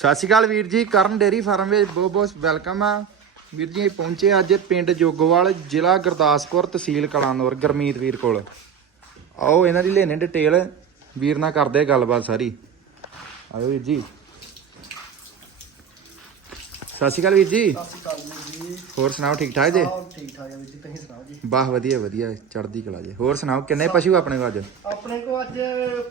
ਸਤਿ ਸ਼੍ਰੀ ਅਕਾਲ ਵੀਰ ਜੀ, ਕਰਨ ਡੇਰੀ ਫਾਰਮ ਵਿੱਚ ਬਹੁਤ ਬਹੁਤ ਵੈਲਕਮ ਆ। ਵੀਰ ਜੀ ਪਹੁੰਚੇ ਅੱਜ ਪਿੰਡ ਜੋਗੋਵਾਲ, ਜ਼ਿਲ੍ਹਾ ਗੁਰਦਾਸਪੁਰ ਤਹਿਸੀਲ ਕਲਾਨੌਰ, ਗਰਮੀਤ ਵੀਰ ਕੋਲ। ਆਓ, ਇਹਨਾਂ ਦੀ ਲੈਣੇ ਡਿਟੇਲ, ਵੀਰ ਨਾਲ ਕਰਦੇ ਗੱਲਬਾਤ ਸਾਰੀ। ਆਇਓ ਵੀਰ ਜੀ। ਸਤਿ ਸ਼੍ਰੀ ਅਕਾਲ ਵੀਰ ਜੀ। ਸਤਿ ਸ਼੍ਰੀ ਅਕਾਲ ਜੀ। ਹੋਰ ਸੁਣਾਓ ਠੀਕ ਠਾਕ ਜੇ? ਆਹ ਠੀਕ ਠਾਕ ਹੈ ਵੀਰ ਜੀ ਤੁਸੀਂ ਸੁਣਾਓ ਜੀ? ਬਾਹ ਵਧੀਆ ਵਧੀਆ ਚੜ੍ਹਦੀ ਕਲਾ ਜੇ। ਹੋਰ ਸੁਣਾਓ ਕਿੰਨੇ ਪਸ਼ੂ ਆਪਣੇ ਕੋਲ ਅੱਜ? ਆਪਣੇ ਕੋ ਅੱਜ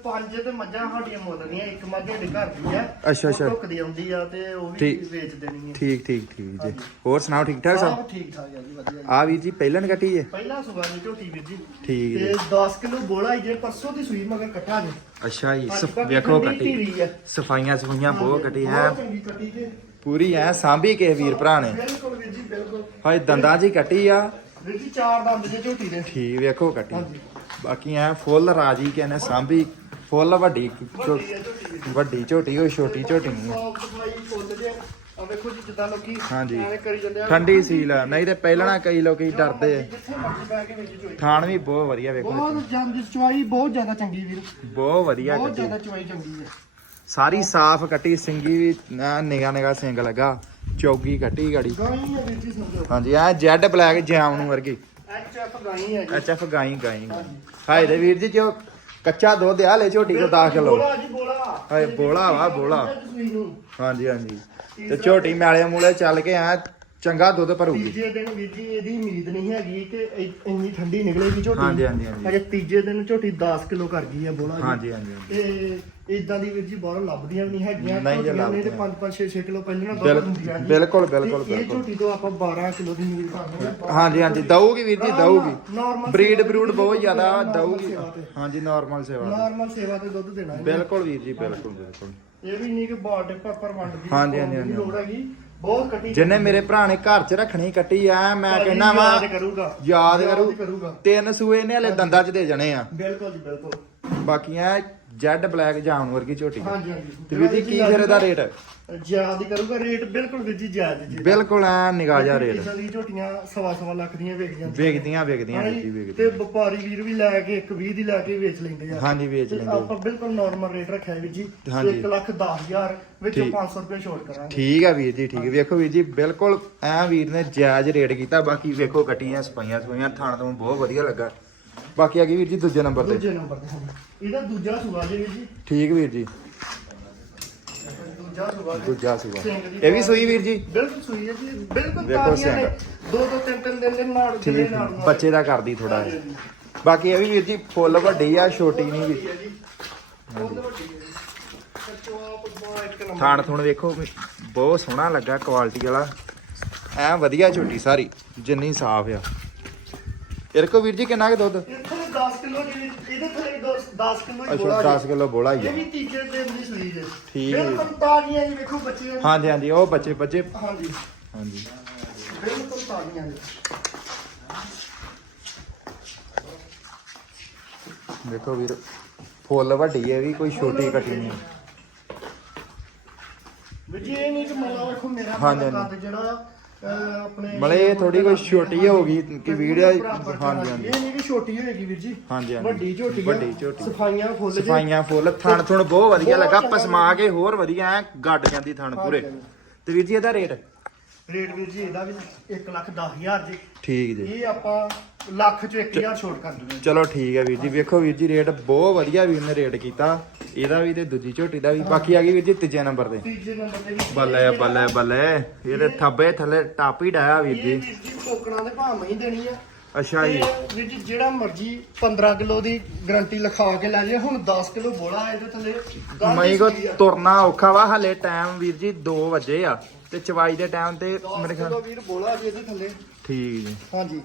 ਪੰਜ ਤੇ ਮੱਝਾਂ ਸਾਡੀਆਂ ਮੁੱਲ ਦੀਆਂ ਇੱਕ ਮੱਝ ਸਾਡੇ ਘਰ ਦੀ ਆ। ਅੱਛਾ, ਅੱਛਾ। ਟੁੱਕਦੀ ਆਉਂਦੀ ਆ ਤੇ ਉਹ ਵੀ ਠੀਕ। ਵੇਚ ਦੇਣੀ ਹੈ ਠੀਕ ਠੀਕ ਠੀਕ ਜੀ। ਹੋਰ ਸੁਣਾਓ ਠੀਕ ਠਾਕ ਸਭ? ਸਭ ਠੀਕ ਠਾਕ ਹੈ ਜੀ ਵਧੀਆ ਜੀ। ਆ ਵੀਰ ਜੀ ਪਹਿਲਾਂ ਕੱਟੀ ਜੇ? ਪਹਿਲਾ ਸੁਬਾ ਦੀ ਝੋਟੀ ਵੀਰ ਜੀ। ਠੀਕ ਤੇ ਜੀ। 10 ਕਿਲੋ ਬੋਲਾ ਹੀ ਜੇ ਪਰਸੋਂ ਦੀ ਸੂਈ ਮਗਰ ਕੱਟਾ ਜੀ। ਅੱਛਾ ਜੀ ਸਫ- ਵੇਖੋ ਕੱਟੀ। ਆ। ਸਫਾਈਆਂ ਸਫਾਈਆਂ ਬਹੁਤ ਕੱਟੀ ਹੈ? ਬਹੁਤ ਚੰਗੀ ਕੱਟੀ ਤੇ ਪੂਰੀ ਐ ਸਾਂਭੀ ਕੇ ਵੀਰ ਭਰਾ ਨੇ। ਬਿਲਕੁਲ ਵੀਰ ਜੀ ਬਿਲਕੁਲ। ਹਾਏ ਦੰਦਾਂ ਹੀ ਕੱਟੀ ਆ। ਵੀਰ ਜੀ ਚਾਰ ਦੰਦ ਜੇ ਝੋਟੀ ਦੇ। ਠੀਕ ਵੇਖੋ ਕੱਟੀ। ਹਾਂਜੀ। ਬਾਕੀ ਐ ਫੁੱਲ ਰਾਜੀ ਕੇ ਨੇ ਸਾਂਭੀ। ਫੁੱਲ ਵੱਡੀ ਵੱਡੀ ਝੋਟੀ ਜੀ। ਹੋਈ ਛੋਟੀ ਝੋਟੀ ਨਹੀਂ। ਜੇ। ਆ ਵੇਖੋ ਜੀ ਜਿੱਦਾਂ ਲੋਕੀ ਹਾਂਜੀ। ਐਵੇਂ ਕਰੀ ਜਾਂਦੇ ਆ। ਠੰਡੀ ਸੀਲ ਆ, ਨਹੀਂ ਤੇ ਪਹਿਲਾਂ ਨਾ ਕਈ ਲੋਕੀ ਡਰਦੇ। ਆ ਥਾਣ ਵੀ ਬਹੁਤ ਵਧੀਆ ਵੇਖੋ। ਬਹੁਤ ਜਾਂਦੀ ਚੁਆਈ ਬਹੁਤ ਜ਼ਿਆਦਾ ਚੰਗੀ ਵੀਰ। ਬਹੁਤ ਵਧੀਆ ਬਹੁਤ ਜ਼ਿਆਦਾ ਚੁਆਈ ਚੰਗੀ ਹੈ। ਸਾਰੀ ਸਾਫ਼ ਕੱਟੀ ਸਿੰਗੀ ਵੀ ਨਿਗਾ ਨਿਗਾ ਸਿੰਗ ਲੱਗਾ। ਚੌਗੀ ਕੱਟੀ ਗਾੜੀ। ਗਾਈ ਹੈ ਸਮਝੋ ਹਾਂਜੀ ਐ ਜੈਡ ਬਲੈਕ ਜਾਮ ਨੂੰ ਵਰਗੀ। ਐਚ ਐਫ ਗਾਈ ਹੈ ਜੀ ਐਚ ਐਫ ਗਾਈ ਗਾਈ। ਹਾਏ ਦੇ ਵੀਰ ਜੀ ਜੋ ਕੱਚਾ ਦੁੱਧ ਆ ਲੈ ਝੋਟੀ ਕੋ 10 ਕਿਲੋ। ਬੋਲਾ ਜੀ ਬੋਲਾ। ਹਾਏ, ਬੋਲਾ ਵਾ, ਬੋਲਾ। ਹਾਂਜੀ ਹਾਂਜੀ। ਤੇ ਝੋਟੀ ਮੈਲੇ ਮੂਲੇ ਚੱਲ ਕੇ ਆ ਚੰਗਾ ਦੁੱਧ ਭਰੂਗੀ ਤੀਜੇ ਦਿਨ ਵੀਰ ਜੀ ਇਹਦੀ ਉਮੀਦ ਨਹੀਂ ਹੈਗੀ ਕਿ ਇ- ਇੰਨੀ ਠੰਡੀ ਨਿਕਲੇਗੀ ਝੋਟੀ ਹਾਂਜੀ, ਹਾਂਜੀ, ਹਾਂਜੀ। ਅਜੇ ਤੀਜੇ ਦਿਨ ਝੋਟੀ 10 ਕਿਲੋ ਕਰ ਗਈ ਹੈ ਬੋਲਾ ਜੀ ਹਾਂਜੀ ਹਾਂਜੀ ਹਾਂਜੀ। ਤੇ ਇਦਾਂ ਦੀ ਵੀਰ ਜੀ ਬਾਹਰੋਂ ਲੱਭਦੀਆਂ ਵੀ ਨਹੀਂ ਹੈਗੀਆਂ ਨਹੀਂ ਜੀ, ਝੋਟੀਆਂ ਨੇ ਤੇ ਲੱਭਦੀਆਂ। 5 5 6 6 ਕਿਲੋ ਪਹਿਲਾਂ ਦੁੱਧ ਬਿਲ- ਦਿੰਦੀਆਂ ਜੀ। ਬਿਲਕੁਲ, ਬਿਲਕੁਲ, ਤੇ ਇਹ ਬਿਲਕੁਲ। ਝੋਟੀ ਤੋਂ ਆਪਾਂ 12 ਕਿਲੋ ਦੀ ਉਮੀਦ ਕਰਦੇ ਹਾਂ ਹਾਂਜੀ ਹਾਂਜੀ ਦਊਗੀ ਵੀਰ ਜੀ ਦਊਗੀ Normal ਬਰੀਡ ਸੇਵਾ ਬਰੂਡ ਤੇ ਬਹੁਤ ਜ਼ਿਆਦਾ normal ਦਊਗੀ ਸੇਵਾ ਤੇ। ਹਾਂਜੀ ਨਾਰਮਲ ਸੇਵਾ ਨਾਰਮਲ ਸੇਵਾ ਤੇ ਦੁੱਧ ਦੇਣਾ ਹੈ ਬਿਲਕੁਲ ਵੀਰ ਜੀ ਬਿਲਕੁਲ ਬਿਲਕੁਲ ਇਹ ਵੀ ਨਹੀਂ ਕਿ ਬਾਲਟੇ ਪੇਪਰ ਵੰਡ ਦੀ ਹਾਂਜੀ, ਹਾਂਜੀ। ਲੋੜ ਹੈਗੀ ਬਹੁਤ ਕੱਟੀ ਜਿੰਨੇ ਮੇਰੇ ਭਰਾ ਨੇ ਘਰ 'ਚ ਰੱਖਣੀ ਕੱਟੀ ਆ ਮੈਂ ਭਾਜੀ ਕਹਿੰਦਾ ਵਾ ਯਾਦ ਕਰੂਗਾ। ਯਾਦ ਕਰੂ। ਕਰੂਗਾ। ਤਿੰਨ ਸੂਏ ਨੇ ਹਲੇ ਦੰਦਾਂ 'ਚ ਦੇ ਜਾਣੇ ਆ। ਬਿਲਕੁਲ ਜੀ ਬਿਲਕੁਲ। ਬਾਕੀ ਐ ਜੈਡ ਬਲੈਕ ਜਾਮ ਵਰਗੀ ਝੋਟੀ। ਹਾਂਜੀ ਹਾਂਜੀ। ਤੇ ਵੀਰ ਜੀ ਕੀ ਫਿਰ ਇਹਦਾ ਰੇਟ ਯਾਦ ਕਰੂਗਾ ਰੇਟ ਬਿਲਕੁਲ ਵੀਰ ਜੀ ਜੀ ਬਿਲਕੁਲ ਐ ਨਿਗਾਹ ਜਾ ਰੇਟ ਕਿਸਾਂ ਦੀ ਝੋਟੀਆਂ ਸਵਾ ਸਵਾ ਲੱਖ ਦੀਆਂ ਵੇਚ ਜਾਂਦੀਆਂ ਵੇਚਦੀਆਂ ਵੀਰ ਜੀ ਹਾਂਜੀ, ਤੇ ਵਪਾਰੀ ਵੀਰ ਵੀ ਲੈ ਕੇ ਇੱਕ 20 ਦੀ ਲੈ ਕੇ ਵੇਚ ਲੈਂਦੇ ਆ। ਹਾਂਜੀ ਵੇਚ ਤੇ ਲੈਂਦੇ ਆਪਾਂ ਬਿਲਕੁਲ ਨਾਰਮਲ ਰੇਟ ਰੱਖਿਆ ਵੀਰ ਜੀ। ਹਾਂਜੀ। 1 ਲੱਖ 10000 ਵਿੱਚੋਂ ਠੀਕ। 500 ਰੁਪਏ ਛੋਟ ਕਰਾਂਗੇ। ਠੀਕ ਆ ਵੀਰ ਜੀ ਠੀਕ ਹੈ ਵੇਖੋ ਵੀਰ ਜੀ ਬਿਲਕੁਲ ਐ ਵੀਰ ਨੇ ਜਾਇਜ਼ ਰੇਟ ਕੀਤਾ। ਬਾਕੀ ਵੇਖੋ ਕੱਟੀਆਂ ਸਪਾਈਆਂ ਸਪਾਈਆਂ ਥਾਣ ਤੋਂ ਬਹੁਤ ਵਧੀਆ ਲੱਗਾ। ਬਾਕੀ ਆ ਗਈ ਵੀਰ ਜੀ ਦੂਜੇ ਨੰਬਰ ਤੇ। ਦੂਜੇ ਨੰਬਰ ਤੇ ਹਾਂਜੀ। ਇਹਦਾ ਦੂਜਾ ਸੁਭਾ ਜੀ ਵੀਰ ਜੀ। ਠੀਕ ਵੀਰ ਜੀ। ਦੂਜਾ ਜੀ। ਸੂਆ। ਦੀ ਇਹ ਵੀ ਸੂਈ ਵੀਰ ਜੀ? ਬਿਲਕੁਲ ਸੂਈ ਹੈ ਜੀ। ਬਿਲਕੁਲ ਵੇਖੋ ਤਾਜ਼ੀਆਂ ਨੇ। ਦੋ ਦੋ ਤਿੰਨ ਤਿੰਨ ਦਿਨ ਦੇ ਜਿਹੜੇ ਠੀਕ ਨਾਲ ਬੱਚੇ ਦਾ ਕਰਦੀ ਥੋੜਾ ਬਾਕੀ ਇਹ ਵੀ ਵੀਰ ਜੀ ਫੁੱਲ ਵੱਡੀ ਆ ਛੋਟੀ ਨਹੀਂ ਵੀ ਥਾਣ ਥੁਣ ਵੇਖੋ ਵੀ ਬਹੁਤ ਸੋਹਣਾ ਲੱਗਾ ਕੁਆਲਿਟੀ ਵਾਲਾ। ਐ ਵਧੀਆ ਝੋਟੀ ਸਾਰੀ ਜਿੰਨੀ ਸਾਫ਼ ਆ। ਕੋ ਵੀਰ ਜੀ ਕਿੰਨਾ ਕੁ ਦੁੱਧ? ਇੱਥੇ 10 ਕਿਲੋ ਦੀ ਇਹਦੇ ਥੱਲੇ 10 ਕਿਲੋ ਹੀ ਅੱਛਾ ਬੋਲਾ 10 ਕਿਲੋ ਬੋਲਾ ਹੀ ਇਹ ਵੀ ਤੀਜੇ ਦਿਨ ਦੀ ਸੂਈ ਜੇ ਠੀਕ ਹੈ। ਬਿਲਕੁਲ ਤਾਜ਼ੀਆਂ ਜੀ ਵੇਖੋ ਬੱਚੇ। ਹਾਂਜੀ ਹਾਂਜੀ ਉਹ ਬੱਚੇ ਬੱਚੇ। ਹਾਂਜੀ। ਹਾਂਜੀ। ਬਿਲਕੁਲ ਤਾਜ਼ੀਆਂ ਜੀ। ਵੇਖੋ ਵੀਰ ਫੁੱਲ ਵੱਡੀ ਹੈ ਵੀ ਕੋਈ ਛੋਟੀ ਕੱਟੀ ਨਹੀਂ। ਵੀ ਜੀ ਇਹ ਨਹੀਂ ਕਿ ਮੰਨ ਵੇਖੋ ਮੇਰਾ ਹਾਂਜੀ, ਕੱਦ ਹਾਂਜੀ। ਜਿਹੜਾ ਅਹ, ਆਪਣੇ ਇਹ ਥੋੜੀ ਕੋਈ ਛੋਟੀ ਹੋ ਗਈ ਕਿ ਵੀਡੀਓ ਹਾਂਜੀ ਹਾਂਜੀ। ਇਹ ਨਹੀਂ ਕਿ ਛੋਟੀ ਹੋਏਗੀ ਵੀਰ ਜੀ। ਹਾਂਜੀ, ਹਾਂਜੀ। ਵੱਡੀ ਝੋਟੀ ਵੱਡੀ ਝੋਟੀ। ਸਫਾਈਆਂ ਫੁੱਲ ਜੇ। ਸਫਾਈਆਂ ਫੁੱਲ। ਥਣ ਥੁਣ ਬਹੁਤ ਵਧੀਆ ਲੱਗਾ। ਪਸਮਾ ਕੇ ਹੋਰ ਵਧੀਆ ਐ ਗੱਡ ਜਾਂਦੀ ਥਣ ਪੂਰੇ। ਤੇ ਵੀਰ ਜੀ ਇਹਦਾ ਰੇਟ? ਰੇਟ ਵੀਰ ਜੀ ਇਹਦਾ ਵੀ 1 ਲੱਖ 10 ਹਜ਼ਾਰ ਜੀ। ਠੀਕ ਜੀ। ਇਹ ਆਪਾਂ ਲੱਖ ਚ 1000 ਛੋਟ ਕਰ ਦਿੰਦੇ ਚਲੋ ਠੀਕ ਹੈ ਵੀਰ ਜੀ ਵੇਖੋ ਵੀਰ ਜੀ ਰੇਟ ਬਹੁਤ ਵਧੀਆ ਵੀਰ ਨੇ ਰੇਟ ਕੀਤਾ। ਇਹਦਾ ਵੀ ਤੇ ਦੂਜੀ ਝੋਟੀ ਦਾ ਵੀ। ਬਾਕੀ ਆ ਗਈ ਵੀਰ ਜੀ ਤੀਜੇ ਨੰਬਰ ਤੇ। ਤੀਜੇ ਨੰਬਰ ਤੇ ਵੀ ਬੱਲੇ ਬੱਲੇ ਬੱਲੇ। ਇਹਦੇ ਥੱਬੇ ਥੱਲੇ ਟਾਪ ਹੀ ਡਾਇਆ ਵੀਰ ਜੀ। ਟੋਕਣਾ ਦੇ ਭਾਅ ਨਹੀਂ ਦੇਣੀ ਆ ਅੱਛਾ ਜੀ। ਵੀਰ ਜੀ ਜਿਹੜਾ ਮਰਜ਼ੀ 15 ਕਿਲੋ ਦੀ ਗਾਰੰਟੀ ਲਿਖਾ ਕੇ ਲੈ ਜੇ ਹੁਣ 10 ਕਿਲੋ ਬੋਲਾ ਇਹਦੇ ਥੱਲੇ। ਮਈ ਕੋ। ਤੁਰਨਾ ਔਖਾ ਵਾ ਹਲੇ ਟਾਈਮ ਵੀਰ ਜੀ 2 ਵਜੇ ਆ। ਤੇ ਚਵਾਈ ਦੇ ਟਾਈਮ ਤੇ ਮੇਰੇ 10 ਖਿਆਲ ਵੀਰ ਬੋਲਾ ਜੀ ਇਹਦੇ ਥੱਲੇ। ਠੀਕ ਜੀ। ਹਾਂਜੀ।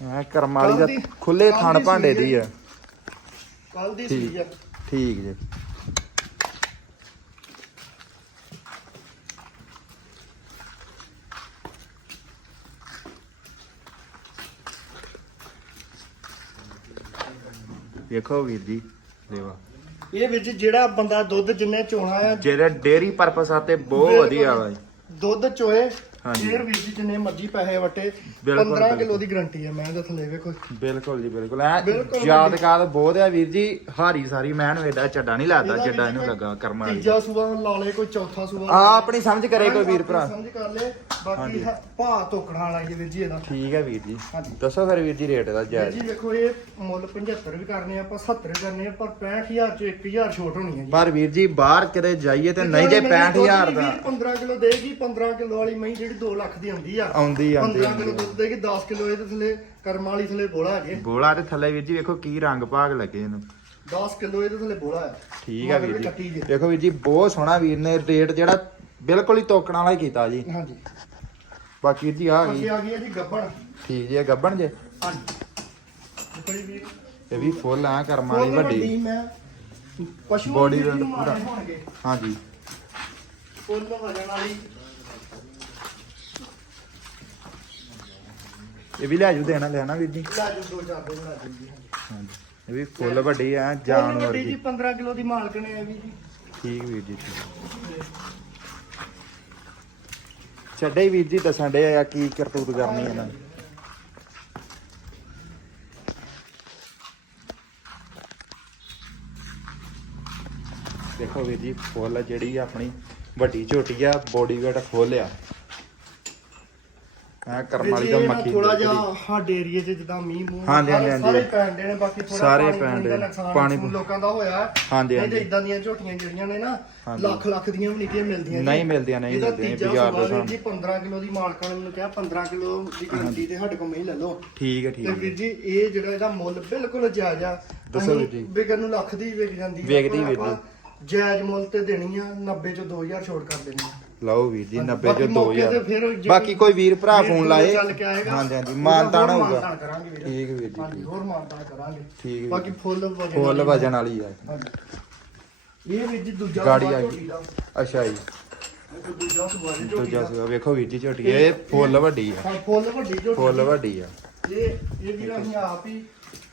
ਐ ਕਰਮ ਵਾਲੀ ਦਾ ਕੱਲ੍ਹ ਦੀ- ਖੁੱਲੇ ਕੱਲ੍ਹ ਥਣ ਦੀ ਭਾਂਡੇ ਦੀ ਆ ਕੱਲ ਦੀ ਠੀਕ। ਸੀ ਆ ਠੀਕ ਜੀ ਵੇਖੋ ਵੀਰ ਜੀ ਦੇਵਾ ਇਹ ਵਿੱਚ ਜਿਹੜਾ ਬੰਦਾ ਦੁੱਧ ਜਿੰਨੇ ਚੋਣਾ ਆ ਜਿਹੜੇ ਡੇਰੀ ਪਰਪਸ ਆਤੇ ਬਹੁਤ ਬਿਲਕੁਲ ਵਧੀਆ ਵਾ ਜੀ। ਦੁੱਧ ਚੋਏ। ਫੇਰ ਵੀਰ ਜੀ ਜਿੰਨੇ ਮਰਜ਼ੀ ਪੈਸੇ ਵਟੇ ਬਿਲਕੁਲ, 15 ਕਿਲੋ ਦੀ ਗਰੰਟੀ ਹੈ ਮੈਂ ਦੇ ਥੱਲੇ ਵੇਖੋ। ਬਿਲਕੁਲ ਜੀ ਬਿਲਕੁਲ। ਐ ਬਿਲਕੁਲ ਯਾਦਗਾਰ ਬਹੁਤ ਆ ਵੀਰ ਜੀ ਹਾਰੀ ਸਾਰੀ ਮੈਂ ਨੂੰ ਏਡਾ ਚੱਡਾ ਨਹੀਂ ਲੱਗਦਾ ਇਹਦਾ ਚੱਡਾ ਇਹਨੂੰ ਲੱਗਾ ਕਰਮ ਵਾਲੀ। ਤੀਜਾ ਸੂਆ ਲਾ ਲੇ ਕੋਈ ਚੌਥਾ ਸੂਆ ਆ ਆਪਣੀ ਸਮਝ ਕਰੇ ਕੋਈ ਵੀਰ ਭਰਾ। ਸਮਝ ਕਰ ਲੈ ਬਾਕੀ ਭਾ ਤੋਕਣਾ ਵਾਲਾ ਜੀ ਵੀਰ ਜੀ ਇਹਦਾ। ਠੀਕ ਹੈ ਵੀਰ ਜੀ। ਦੱਸੋ ਫਿਰ ਵੀਰ ਜੀ ਰੇਟ ਦਾ ਜਾਇਜ਼। ਜੀ ਵੇਖੋ ਇਹ ਮੁੱਲ 75 ਵੀ ਕਰਨੇ ਆਪਾਂ 70 ਵੀ ਕਰਨੇ ਆ ਪਰ 65000 ਚ 1000 ਛੋਟ ਹੋਣੀ ਹੈ ਜੀ। ਪਰ ਵੀਰ ਜੀ ਬਾਹਰ ਕਿਤੇ ਜਾਈਏ ਤੇ ਨਹੀਂ ਜੇ 65000 ਦਾ 15 ਕਿਲੋ ਦੇਗੀ 15 ਕਿਲੋ ਵਾਲੀ ਮਹੀਂ ਜਿਹੜੀ 2 ਲੱਖ ਦੀ ਆਉਂਦੀ ਆ ਆਉਂਦੀ ਆਉਂਦੀ 15 ਕਿਲੋ ਦੁੱਧ ਦੇਗੀ 10 ਕਿਲੋ ਇਹਦੇ ਥੱਲੇ ਕਰਮ ਵਾਲੀ ਥੱਲੇ ਬੋਲਾ ਹੈਗੇ। ਬੋਲਾ ਤੇ ਥੱਲੇ ਵੀਰ ਜੀ ਵੇਖੋ ਕੀ ਰੰਗ ਭਾਗ ਲੱਗੇ ਇਹਨੂੰ। 10 ਕਿਲੋ ਇਹਦੇ ਥੱਲੇ ਬੋਲਾ ਹੈ। ਠੀਕ ਹੈ ਵੀਰ ਜੀ। ਦੇਖੋ ਵੀਰ ਜੀ ਬਹੁਤ ਸੋਹਣਾ ਵੀਰ ਨੇ ਰੇਟ ਜਿਹੜਾ ਬਿਲਕੁਲ ਹੀ ਤੋਕਣ ਵਾਲਾ ਹੀ ਕੀਤਾ ਜੀ। ਹਾਂਜੀ। ਬਾਕੀ ਜੀ ਆ ਗਈ ਆ ਗਈ ਜੀ ਗੱਬਣ। ਠੀਕ ਜੀ ਇਹ ਗੱਬਣ ਜੇ। ਹਾਂਜੀ। ਇਹ ਵੀ ਫੁੱਲ ਆ ਕਰਮ ਵਾਲੀ ਵੱਡੀ ਪਸ਼ੂ ਦੀ ਮਾਰੇ ਪੂਰਾ। ਹਾਂਜੀ। ਫੁੱਲ ਵਜਣ ਵਾਲੀ ਇਹ ਵੀ ਲੈ ਜੂ ਦੇਣਾ ਲੈਣਾ ਵੀਰ ਜੀ। ਲੈ ਜੂ ਦੋ ਚਾਰ ਦਿਨ ਲੈ ਜੂ ਜੀ ਹਾਂਜੀ। ਇਹ ਵੀ ਫੁੱਲ ਵੱਡੀ ਆ ਜਾਨਵਰ ਵੱਡੀ ਜੀ ਦੀ 15 ਕਿਲੋ ਦੀ ਮਾਲਕ ਨੇ ਆ ਵੀ ਜੀ। ਠੀਕ ਵੀਰ ਜੀ ਠੀਕ। ਛੱਡੇ ਵੀਰ ਜੀ ਦੱਸਣ ਡੇ ਆ ਕੀ ਕਰਤੂਤ ਕਰਨੀ ਇਹਨਾਂ ਨੇ। ਦੇਖੋ ਵੀਰ ਜੀ ਫੁੱਲ ਜਿਹੜੀ ਆਪਣੀ ਵੱਡੀ ਝੋਟੀ ਆ ਬੋਡੀ ਵੇਟ ਫੁੱਲ ਆ ਆ ਕਰਮ ਵਾਲੀ ਦਾ ਮੱਖੀ ਥੋੜਾ। ਜਿਹਾ ਸਾਡੇ ਏਰੀਏ 'ਚ ਜਿੱਦਾਂ ਮੀਂਹ ਮੂੰਹ ਹਾਂਜੀ, ਸਾਰੇ- ਹਾਂਜੀ, ਸਾਰੇ ਹਾਂਜੀ। ਪੈਂਦੇ ਨੇ ਬਾਕੀ ਥੋੜਾ ਸਾਰੇ ਪਾਣੀ ਨੇ। ਪਾਣੀ ਲੋਕਾਂ ਦਾ ਹੋਇਆ ਹਾਂਜੀ, ਨਹੀਂ ਤੇ ਹਾਂਜੀ। ਇਦਾਂ ਦੀਆਂ ਝੋਟੀਆਂ ਜਿਹੜੀਆਂ ਨੇ ਨਾ ਹਾਂਜੀ। ਲੱਖ ਲੱਖ ਦੀਆਂ ਵੀ ਨਹੀਂ ਕਿ ਮਿਲਦੀਆਂ ਨਹੀਂ ਮਿਲਦੀਆਂ, ਨਹੀਂ ਮਿਲਦੀਆਂ, ਬਾਜ਼ਾਰ ਦੇ ਹਿਸਾਬ ਜੀ 15 ਕਿਲੋ ਦੀ ਮਾਲਕਾਂ ਨੇ ਮੈਨੂੰ ਕਿਹਾ 15 ਕਿਲੋ ਦੀ ਗਰੰਟੀ ਤੇ ਸਾਡੇ ਕੋਲ ਨਹੀਂ ਲੈ ਲਓ ਠੀਕ ਹੈ ਠੀਕ ਹੈ ਵੀਰ ਜੀ ਇਹ ਜਿਹੜਾ ਇਹਦਾ ਮੁੱਲ ਬਿਲਕੁਲ ਜਾਇਜ਼ ਆ ਦੱਸੋ ਵੀਰ ਜੀ। ਵਿਕਣ ਨੂੰ ਲੱਖ ਦੀ ਵਿਕ ਜਾਂਦੀ ਹੈ, ਵਿਕਦੀ ਪਰ ਵੀਰ ਜੀ। ਆਪਾਂ ਜਾਇਜ਼ ਮੁੱਲ ਤੇ ਦੇਣੀ ਆ 90 ਚੋਂ 2000 ਛੋਟ ਕਰ ਦੇਣੀ ਆ ਲਓ ਵੀਰ ਜੀ 90 ਬਾਕੀ ਚੋਂ ਮੌਕੇ ਤੇ 2000 ਫਿਰ ਜੇ ਬਾਕੀ ਕੋਈ ਵੀਰ ਭਰਾ ਫੋਨ ਲਾਏ। ਚੱਲ ਕੇ ਆਏਗਾ। ਹਾਂਜੀ ਹਾਂਜੀ ਉਹਦਾ ਮਾਨਤਾਨ ਹੋਰ ਹੋਊਗਾ। ਮਾਨਤਾਨ ਕਰਾਂਗੇ ਵੀਰ। ਠੀਕ ਵੀਰ ਜੀ ਹਾਂਜੀ ਹੋਰ ਮਾਨਤਾਨ ਕਰਾਂਗੇ। ਠੀਕ ਵੀਰ ਬਾਕੀ ਜੀ। ਫੁੱਲ ਵਜਨ ਫੁੱਲ ਵਜਨ ਵਾਲੀ ਆ ਹਾਂਜੀ। ਇਹ ਵੀਰ ਜੀ ਦੂਜਾ ਗਾੜੀ ਆ ਝੋਟੀ ਗਈ ਦਾ। ਅੱਛਾ ਜੀ। ਇਹ ਦੂਜਾ ਝੋਟੀ ਦੂਜਾ। ਸੂਆ ਵੇਖੋ ਵੀਰ ਜੀ ਝੋਟੀ ਇਹ ਫੁੱਲ ਵੱਡੀ ਆ ਹਾਂ ਫੁੱਲ ਵੱਡੀ ਝੋਟੀ ਫੁੱਲ ਵੱਡੀ ਆ ਇਹ ਇਹ ਵੀਰ ਅਸੀਂ ਆਪ ਹੀ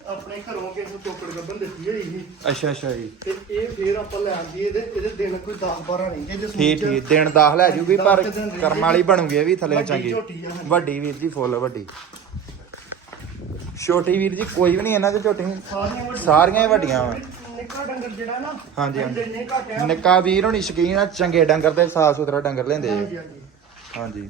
ਆਪਣੇ ਘਰੋਂ ਕਿਸੇ ਟੋਕੜ ਗੱਬਨ ਦਿੱਤੀ ਹੋਈ ਸੀ। ਅੱਛਾ ਅੱਛਾ ਜੀ। ਤੇ ਇਹ ਫੇਰ ਆਪਾਂ ਲੈ ਆਂਦੀ ਇਹਦੇ ਇਹਦੇ ਦਿਨ ਕੋਈ 10 12 ਨਹੀਂ ਜੇ ਠੀਕ ਠੀਕ। ਦਿਨ ਦਾਖ ਲੈ ਜੂਗੀ ਪਰ ਦਸ ਦਿਨ ਰਹਿੰਦੀ ਕਰਮ ਵਾਲੀ ਬਣੂਗੀ ਇਹ ਵੀ ਥੱਲੇ ਵੱਡੀ ਚੰਗੀ। ਝੋਟੀ ਆ, ਹਾਂਜੀ। ਵੱਡੀ ਵੀਰ ਜੀ ਫੁੱਲ ਵੱਡੀ। ਛੋਟੀ ਵੀਰ ਜੀ ਕੋਈ ਵੀ ਨਹੀਂ ਇਹਨਾਂ ਚ ਝੋਟੀ। ਸਾਰੀਆਂ ਵੱਡੀਆਂ। ਸਾਰੀਆਂ ਹੀ ਵੱਡੀਆਂ ਵਾਂ। ਨਿੱਕਾ ਡੰਗਰ ਜਿਹੜਾ ਨਾ ਹਾਂਜੀ, ਹਾਂਜੀ। ਇਹਦੇ ਇੰਨੇ ਘੱਟ ਆ। ਨਿੱਕਾ ਵੀਰ ਹੋਣੀ ਸ਼ਕੀਨ ਆ ਚੰਗੇ ਡੰਗਰ ਤੇ ਸਾਫ਼ ਸੁਥਰਾ ਡੰਗਰ ਲੈਂਦੇ ਹਾਂਜੀ ਆ। ਹਾਂਜੀ ਹਾਂਜੀ। ਤੇ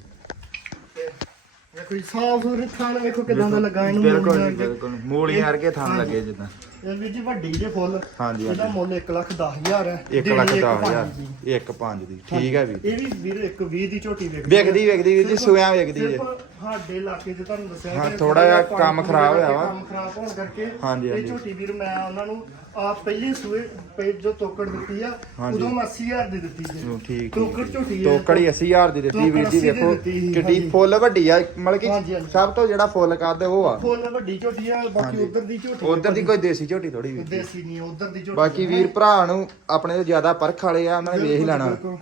ਵੇਖੋ ਜੀ ਸਾਫ਼ ਸੁਥਰੇ ਥਾਣ ਵੇਖੋ ਕਿਦਾਂ ਦਾ ਲੱਗਾ ਇਹਨੂੰ ਬਿਲਕੁਲ ਮੂਲੀਆਂ ਜੀ, ਅੱਗੇ। ਬਿਲਕੁਲ ਮੂਲੀਆਂ ਵਰਗੇ ਥਣ ਹਾਂਜੀ। ਲੱਗੇ ਜਿੱਦਾਂ ਇਹ ਵੀਰ ਜੀ ਵੱਡੀ ਜੇ ਫੁੱਲ ਹਾਂਜੀ, ਇਹਦਾ ਹਾਂਜੀ। ਮੁੱਲ 1 ਲੱਖ 10000 ਹੈ 1 ਦੇਣੀ ਲੱਖ ਇੱਕ ਦਾ ਪੰਜ ਹਜ਼ਾਰ ਦੀ। 1 5 ਦੀ ਠੀਕ ਹੈ ਵੀਰ ਇਹ ਵੀ ਵੀਰ ਇੱਕ 20 ਦੀ ਝੋਟੀ ਵੇਖਦੀ ਵੇਖਦੀ ਵੇਖਦੀ ਵੀਰ ਜੀ ਸੂਆਂ ਵੇਖਦੀ ਹੈ ਸਿਰਫ ਸਾਡੇ ਇਲਾਕੇ 'ਚ ਤੁਹਾਨੂੰ ਦੱਸਿਆ ਹਾਂ, ਕਿ ਥੋੜ੍ਹਾ ਜਿਹਾ ਕੰਮ ਖਰਾਬ ਹੋਇਆ ਵਾ। ਕੰਮ ਖਰਾਬ ਹੋਣ ਕਰਕੇ ਹਾਂਜੀ, ਇਹ ਹਾਂਜੀ। ਝੋਟੀ ਵੀਰ ਮੈਂ ਉਹਨਾਂ ਨੂੰ ਆਪ ਪਹਿਲੇ ਸੂਏ ਪੇ ਜੋ ਤੋਕੜ ਦਿੱਤੀ ਆ ਹਾਂਜੀ। ਉਦੋਂ ਮੈਂ 80000 ਦੀ ਦਿੱਤੀ ਜੀ ਚਲੋ ਠੀਕ ਤੋਕੜ ਝੋਟੀ ਹੈ ਤੋਕੜੀ 80000 ਦੀ ਦਿੱਤੀ ਵੀਰ ਜੀ 80 ਦੀ ਵੇਖੋ ਕਿੱਡੀ। ਫੁੱਲ ਵੱਡੀ ਆ ਮਤਲਬ ਕਿ ਹਾਂਜੀ। ਸਭ ਤੋਂ ਜਿਹੜਾ ਫੁੱਲ ਕੱਦ ਉਹ ਆ। ਫੁੱਲ ਵੱਡੀ ਝੋਟੀ ਆ ਬਾਕੀ ਹਾਂਜੀ। ਉਧਰ ਦੀ ਝੋਟੀ ਉਧਰ ਦੀ ਕੋਈ ਦੇਸੀ ਝੋਟੀ ਥੋੜੀ ਵੀਰ ਜੀ। ਦੇਸੀ ਨਹੀਂ ਉਧਰ ਦੀ ਝੋਟੀ ਬਾਕੀ ਵੀਰ ਭਰਾ ਨੂੰ ਆਪਣੇ ਤੋਂ ਜ਼ਿਆਦਾ ਪਰਖ ਵਾਲੇ ਆ ਉਹਨਾਂ ਨੇ ਵੇਖ ਹੀ ਲੈਣਾ। ਬਿਲਕੁਲ।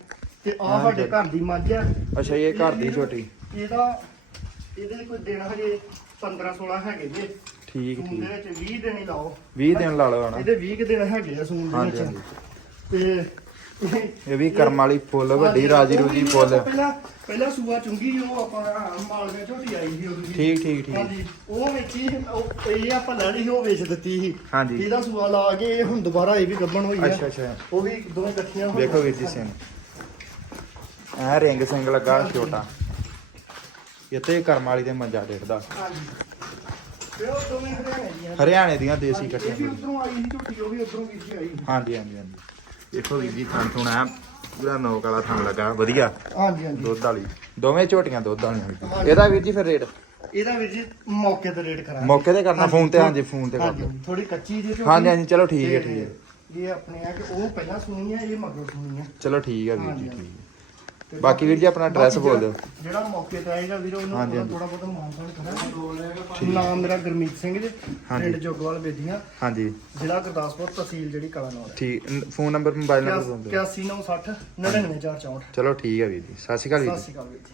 ਤੇ ਆ ਸਾਡੇ ਘਰ ਦੀ ਮੱਝ ਆ। ਅੱਛਾ ਇਹ ਘਰ ਦੀ ਝੋਟੀ ਇਹਦਾ ਇਹਦੇ ਕੋਈ ਦਿਨ ਹਜੇ 15 16 ਹੈਗੇ ਜੇ। ਠੀਕ ਸੂਣ ਠੀਕ। ਦੇ ਵਿੱਚ 20 ਦਿਨ ਹੀ ਲਾਓ। 20 ਦਿਨ ਲਾ ਲਓ ਇਹਦੇ 20 ਕੁ ਦਿਨ ਹੈਗੇ ਆ ਸੂਣ ਦੇ ਹਾਂਜੀ, ਵਿੱਚ। ਤੇ ਇਹ ਵੀ ਕਰਮ ਵਾਲੀ ਫੁੱਲ ਵੱਡੀ ਰਾਜੀ ਉਹ ਰੂਜੀ ਫੁੱਲ। ਪਹਿਲਾਂ ਪਹਿਲਾਂ ਸੂਆ ਚੁੰਗੀ ਉਹ ਆਪਾਂ ਮਾਲਵੇ ਝੋਟੀ ਆਈ ਸੀ ਉਹਦੀ। ਠੀਕ ਠੀਕ ਠੀਕ। ਹਾਂਜੀ ਉਹ ਵੇਚੀ ਉਹ ਇਹ ਆਪਾਂ ਲੈ ਲਈ ਸੀ, ਉਹ ਵੇਚ ਦਿੱਤੀ ਸੀ। ਹਾਂਜੀ। ਇਹਦਾ ਸੂਆ ਲਾ ਕੇ ਇਹ ਹੁਣ ਦੁਬਾਰਾ ਇਹ ਵੀ ਗੱਬਣ ਹੋਈ ਆ। ਅੱਛਾ ਅੱਛਾ। ਉਹ ਵੀ ਦੋਵੇਂ ਇਕੱਠੀਆਂ ਹੋਈਆਂ। ਵੇਖੋ ਵੀਰ ਜੀ ਸਿੰਘ ਐ ਰਿੰਗ ਸਿੰਘ ਲੱਗਾ ਛੋਟਾ। ਇੱਥੇ ਕਰਮ ਵਾਲੀ ਦੇ ਮੰਜਾ ਦੇਖਦਾ। ਹਾਂਜੀ। ਉਹ ਦੋਵੇਂ ਹਰਿਆਣੇ ਦੀਆਂ ਹਰਿਆਣੇ ਦੀਆਂ ਦੇਸੀ ਇਹ ਕੱਟੀਆਂ ਵੀ ਉਧਰੋਂ ਆਈ ਸੀ ਝੋਟੀ ਉਹ ਵੀ ਉਧਰੋਂ ਵੀ ਸੀ ਆਈ। ਹਾਂਜੀ ਹਾਂਜੀ ਹਾਂਜੀ। ਦੇਖੋ ਵੀਰ ਜੀ ਥਣ ਥੁਣ ਐ ਪੂਰਾ ਨੋਕ ਵਾਲਾ ਥਣ ਲੱਗਾ। ਵਧੀਆ। ਹਾਂਜੀ ਹਾਂਜੀ। ਦੁੱਧ ਵਾਲੀ। ਦੋਵੇਂ ਝੋਟੀਆਂ ਦੁੱਧ ਵਾਲੀਆਂ ਵੀਰ ਜੀ। ਇਹਦਾ ਵੀਰ ਜੀ ਫਿਰ ਰੇਟ? ਇਹਦਾ ਵੀਰ ਜੀ ਮੌਕੇ ਤੇ ਰੇਟ ਕਰਾਂਗੇ। ਮੌਕੇ ਤੇ ਕਰਨਾ ਫੋਨ ਤੇ ਹਾਂਜੀ ਫੋਨ ਤੇ ਹਾਂਜੀ ਕਰਨਾ। ਥੋੜੀ ਕੱਚੀ ਜਿਹੀ ਝੋਟੀ। ਹਾਂਜੀ ਹਾਂਜੀ ਚਲੋ ਠੀਕ ਹੈ ਠੀਕ ਹੈ। ਇਹ ਆਪਣੇ ਆ ਕਿ ਉਹ ਪਹਿਲਾਂ ਸੁਣੀ ਆ ਇਹ ਮਗਰੋਂ ਸੁਣੀ ਆ ਚਲੋ ਠੀਕ ਹੈ ਵੀਰ ਜੀ। ਠੀਕ ਤੇ ਬਾਕੀ ਵੀਰ ਜੀ ਆਪਣਾ ਐਡਰੈਸ ਬੋਲ ਦਿਓ। ਜਿਹੜਾ- ਮੌਕੇ ਤੇ ਆਏਗਾ ਵੀਰ ਉਹਨੂੰ ਥੋੜਾ। ਬਹੁਤਾ ਮਾਨਸਾਨ ਕਰਾਂਗੇ। ਨਾਮ ਮੇਰਾ ਗੁਰਮੀਤ ਸਿੰਘ ਜੀ। ਪਿੰਡ ਜੋਗਵਾਲ ਬੇਦੀਆਂ। ਹਾਂਜੀ। ਜ਼ਿਲ੍ਹਾ ਗੁਰਦਾਸਪੁਰ ਤਹਿਸੀਲ ਜਿਹੜੀ ਕਲਾਨੌਰ ਹੈ। ਠੀਕ ਫੋਨ ਨੰਬਰ ਮੋਬਾਈਲ ਨੰਬਰ ਬੋਲ ਦਿਓ। 8196 99 464 ਚਲੋ ਠੀਕ ਹੈ ਵੀਰ ਜੀ। ਸਤਿ ਸ਼੍ਰੀ ਅਕਾਲ ਵੀਰ ਸਤਿ ਜੀ ਸ਼੍ਰੀ ਅਕਾਲ ਵੀਰ ਜੀ।